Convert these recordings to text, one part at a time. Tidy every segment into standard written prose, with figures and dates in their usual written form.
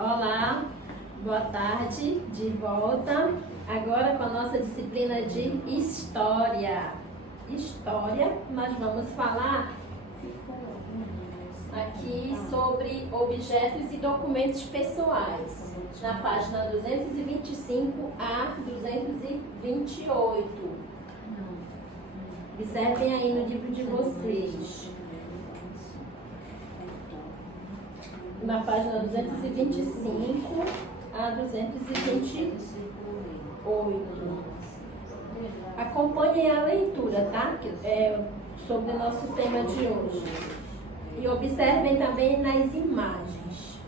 Olá, boa tarde, de volta, agora com a nossa disciplina de História. História, nós vamos falar aqui sobre objetos e documentos pessoais, na página 225 a 228. Observem aí no livro de vocês. Na página 225 a 228. Acompanhem a leitura, tá? Sobre o nosso tema de hoje. E observem também nas imagens.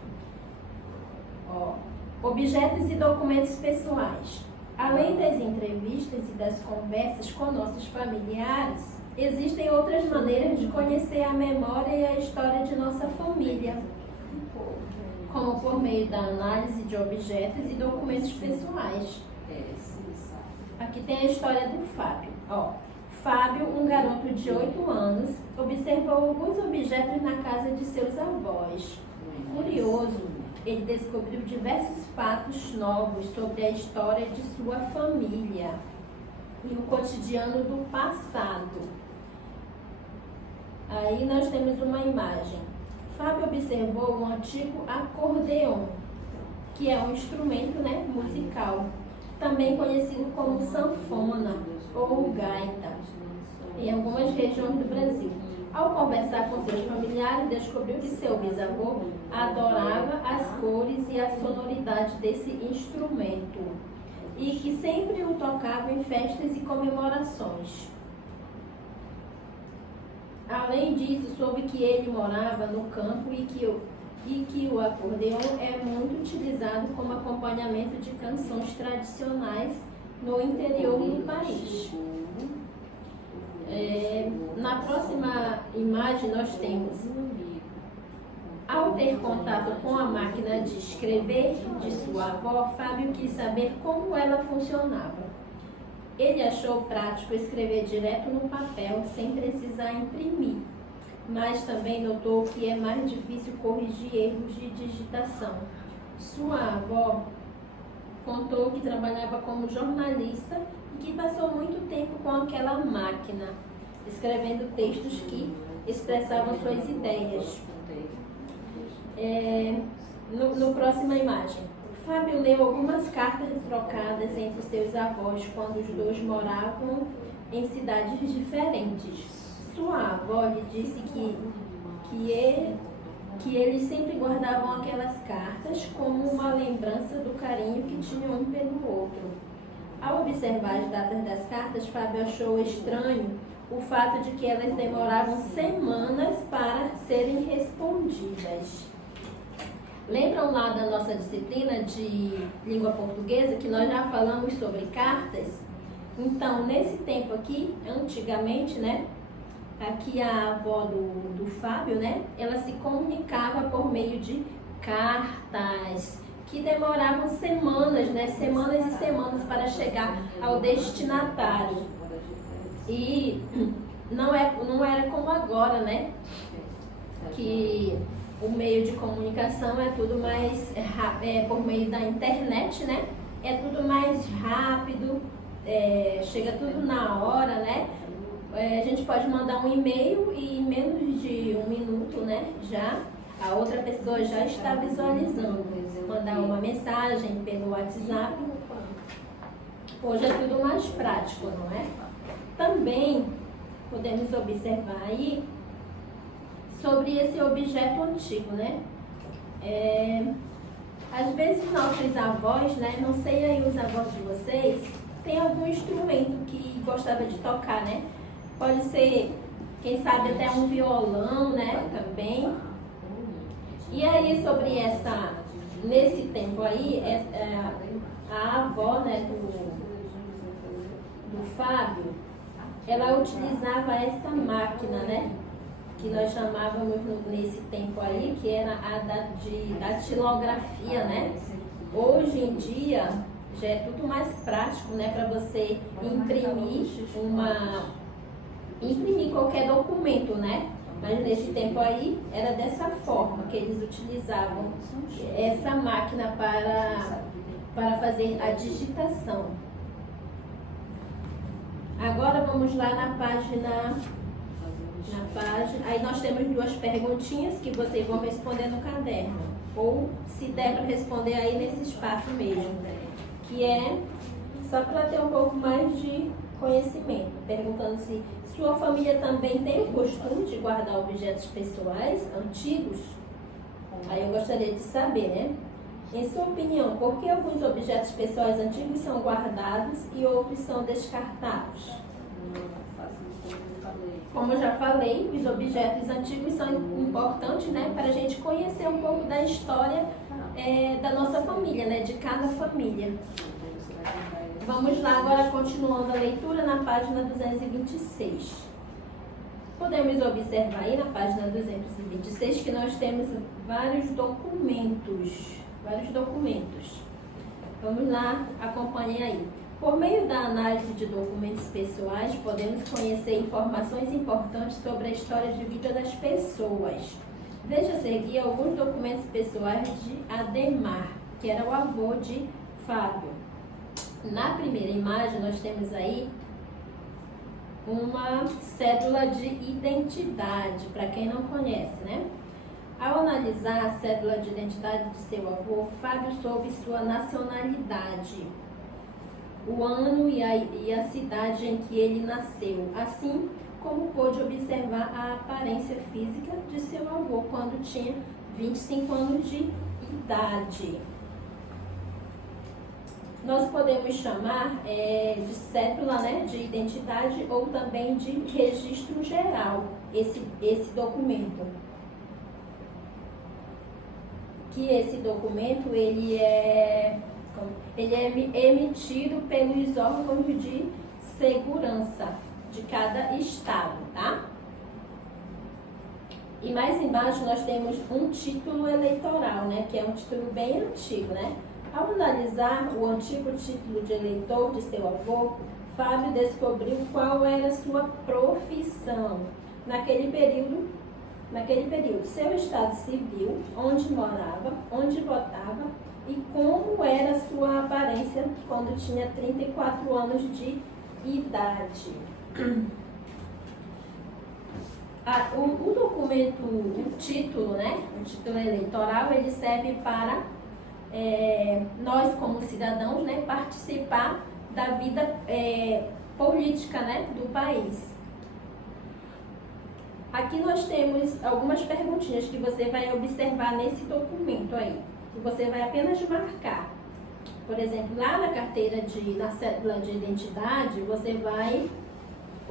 Objetos e documentos pessoais. Além das entrevistas e das conversas com nossos familiares, existem outras maneiras de conhecer a memória e a história de nossa família, como por meio da análise de objetos e documentos pessoais. Aqui tem a história do Fábio. Fábio, um garoto de 8 anos, observou alguns objetos na casa de seus avós. Curioso, ele descobriu diversos fatos novos sobre a história de sua família e o cotidiano do passado. Aí nós temos uma imagem. Fábio observou um antigo acordeon, que é um instrumento, musical, também conhecido como sanfona ou gaita, em algumas regiões do Brasil. Ao conversar com seus familiares, descobriu que seu bisavô adorava as cores e a sonoridade desse instrumento e que sempre o tocava em festas e comemorações. Além disso, soube que ele morava no campo e que o acordeon é muito utilizado como acompanhamento de canções tradicionais no interior do país. Na próxima imagem nós temos: ao ter contato com a máquina de escrever de sua avó, Fábio quis saber como ela funcionava. Ele achou prático escrever direto no papel, sem precisar imprimir, mas também notou que é mais difícil corrigir erros de digitação. Sua avó contou que trabalhava como jornalista e que passou muito tempo com aquela máquina, escrevendo textos que expressavam suas ideias. No próxima imagem, Fábio leu algumas cartas trocadas entre seus avós quando os dois moravam em cidades diferentes. Sua avó lhe disse que eles sempre guardavam aquelas cartas como uma lembrança do carinho que tinham um pelo outro. Ao observar as datas das cartas, Fábio achou estranho o fato de que elas demoravam semanas para serem respondidas. Lembram lá da nossa disciplina de língua portuguesa que nós já falamos sobre cartas? Então, nesse tempo aqui, antigamente, aqui a avó do Fábio, ela se comunicava por meio de cartas, que demoravam semanas, semanas e semanas para chegar ao destinatário. E não era como agora, que o meio de comunicação é tudo mais por meio da internet, é tudo mais rápido, chega tudo na hora, a gente pode mandar um e-mail e em menos de 1 minuto, já a outra pessoa já está visualizando. Mandar uma mensagem pelo WhatsApp. Hoje é tudo mais prático, não é? Também podemos observar aí sobre esse objeto antigo, às vezes nossos avós, não sei aí os avós de vocês, tem algum instrumento que gostava de tocar, Pode ser, quem sabe, até um violão, também. E aí, nesse tempo aí, a avó, do Fábio, ela utilizava essa máquina, que nós chamávamos nesse tempo aí, que era a datilografia, Hoje em dia, já é tudo mais prático, para você imprimir qualquer documento, Mas nesse tempo aí era dessa forma que eles utilizavam essa máquina para fazer a digitação. Agora vamos lá na página. Aí nós temos duas perguntinhas que vocês vão responder no caderno. Ou se der para responder aí nesse espaço mesmo. Que é só para ter um pouco mais de conhecimento. Perguntando se sua família também tem o costume de guardar objetos pessoais antigos. Aí eu gostaria de saber, né? Em sua opinião, por que alguns objetos pessoais antigos são guardados e outros são descartados? Como eu já falei, os objetos antigos são importantes, né, para a gente conhecer um pouco da história da nossa família, né, de cada família. Vamos lá agora, continuando a leitura na página 226. Podemos observar aí na página 226 que nós temos vários documentos. Vamos lá, acompanhem aí. Por meio da análise de documentos pessoais, podemos conhecer informações importantes sobre a história de vida das pessoas. Veja a seguir alguns documentos pessoais de Ademar, que era o avô de Fábio. Na primeira imagem, nós temos aí uma cédula de identidade, para quem não conhece, né? Ao analisar a cédula de identidade de seu avô, Fábio soube sua nacionalidade, o ano e a cidade em que ele nasceu, assim como pôde observar a aparência física de seu avô quando tinha 25 anos de idade. Nós podemos chamar de cédula, né, de identidade ou também de registro geral, esse documento. Que esse documento ele é emitido pelos órgãos de segurança de cada estado, tá? E mais embaixo nós temos um título eleitoral, né, que é um título bem antigo, né? Ao analisar o antigo título de eleitor de seu avô, Fábio descobriu qual era a sua profissão naquele período, seu estado civil, onde morava, onde votava e como era a sua aparência quando tinha 34 anos de idade. O documento, o título, né? O título eleitoral, ele serve para nós como cidadãos, né, participar da vida política, né, do país. Aqui nós temos algumas perguntinhas que você vai observar nesse documento aí, que você vai apenas marcar. Por exemplo, lá na carteira na cédula de identidade, você vai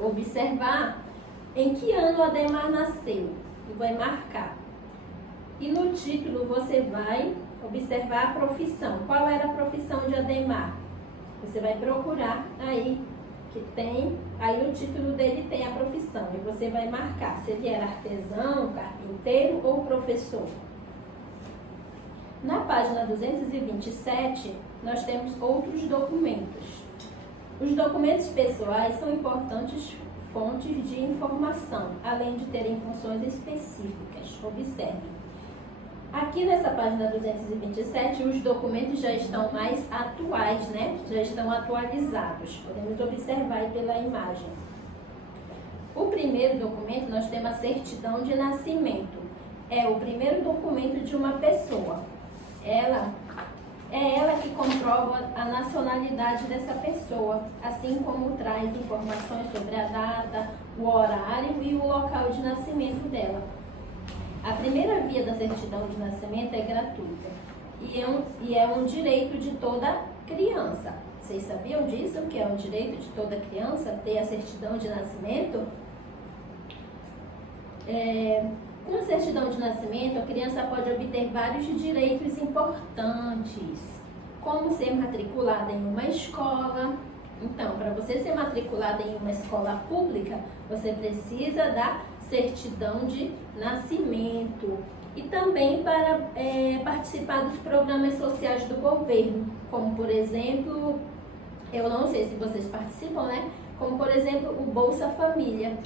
observar em que ano o Ademar nasceu e vai marcar. E no título você vai observar a profissão. Qual era a profissão de Ademar? Você vai procurar aí, que tem, aí o título dele tem a profissão. E você vai marcar se ele era artesão, carpinteiro ou professor. Na página 227, nós temos outros documentos. Os documentos pessoais são importantes fontes de informação, além de terem funções específicas. Observe. Aqui nessa página 227, os documentos já estão mais atuais, né? Já estão atualizados. Podemos observar aí pela imagem. O primeiro documento, nós temos a certidão de nascimento. É o primeiro documento de uma pessoa. É ela que comprova a nacionalidade dessa pessoa, assim como traz informações sobre a data, o horário e o local de nascimento dela. A primeira via da certidão de nascimento é gratuita e é um direito de toda criança. Vocês sabiam disso, que é um direito de toda criança ter a certidão de nascimento? Com a certidão de nascimento, a criança pode obter vários direitos importantes, como ser matriculada em uma escola. Então, para você ser matriculada em uma escola pública, você precisa da certidão de nascimento. E também para participar dos programas sociais do governo, como por exemplo, eu não sei se vocês participam, né? Como por exemplo, o Bolsa Família.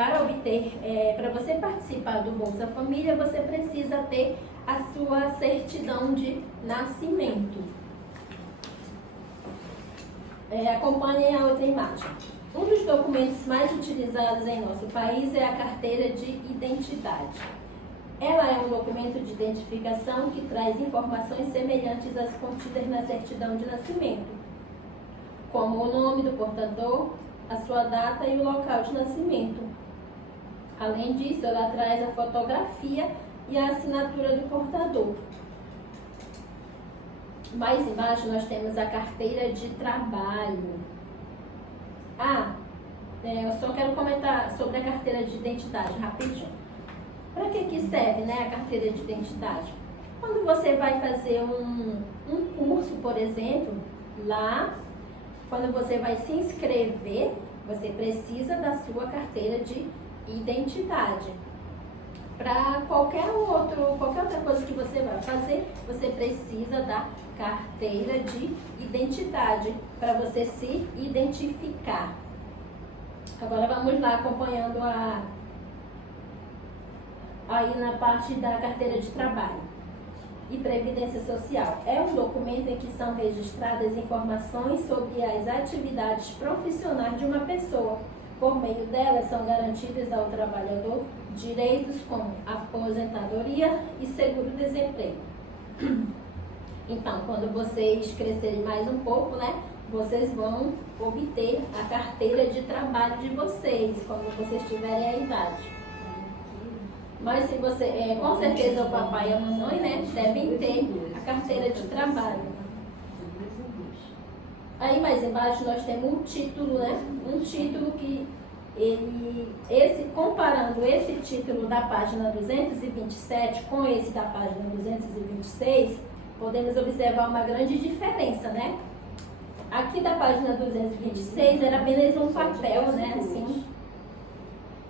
para obter, para você participar do Bolsa Família, você precisa ter a sua certidão de nascimento. Acompanhem a outra imagem. Um dos documentos mais utilizados em nosso país é a carteira de identidade. Ela é um documento de identificação que traz informações semelhantes às contidas na certidão de nascimento, como o nome do portador, a sua data e o local de nascimento. Além disso, ela traz a fotografia e a assinatura do portador. Mais embaixo nós temos a carteira de trabalho. Eu só quero comentar sobre a carteira de identidade rapidinho. Para que serve, né, a carteira de identidade? Quando você vai fazer um curso, por exemplo, lá, quando você vai se inscrever, você precisa da sua carteira de identidade. Para qualquer outra coisa que você vai fazer, você precisa da carteira de identidade para você se identificar. Agora vamos lá acompanhando aí na parte da carteira de trabalho e previdência social. É um documento em que são registradas informações sobre as atividades profissionais de uma pessoa. Por meio delas são garantidas ao trabalhador direitos como aposentadoria e seguro-desemprego. Então, quando vocês crescerem mais um pouco, né, vocês vão obter a carteira de trabalho de vocês, quando vocês tiverem a idade. Mas se você, com certeza o papai e a mamãe, né, devem ter a carteira de trabalho. Aí mais embaixo nós temos um título, né? Um título que comparando esse título da página 227 com esse da página 226, podemos observar uma grande diferença, né? Aqui da página 226 era apenas um papel, né? Assim.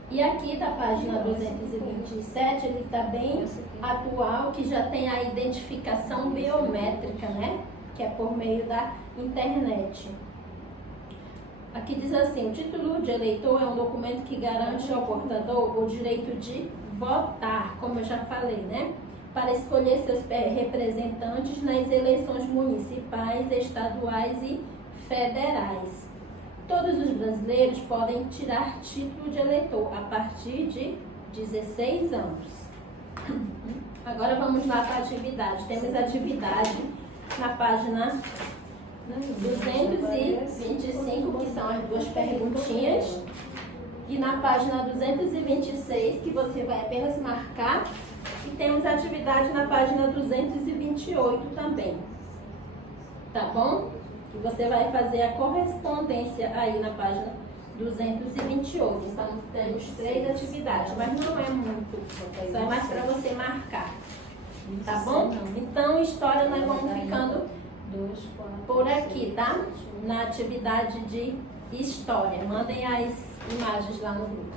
E aqui da página 227, ele está bem atual, que já tem a identificação biométrica, né? Que é por meio da internet. Aqui diz assim: o título de eleitor é um documento que garante ao portador o direito de votar, como eu já falei, né? Para escolher seus representantes nas eleições municipais, estaduais e federais. Todos os brasileiros podem tirar título de eleitor a partir de 16 anos. Agora vamos lá para a atividade. Temos atividade na página 225, que são as duas perguntinhas, e na página 226, que você vai apenas marcar, e temos atividade na página 228 também. Tá bom? E você vai fazer a correspondência aí na página 228. Então, temos 3 atividades, mas não é muito, só é mais para você marcar. Tá bom? Então, história nós vamos ficando por aqui, tá? Na atividade de história. Mandem as imagens lá no grupo.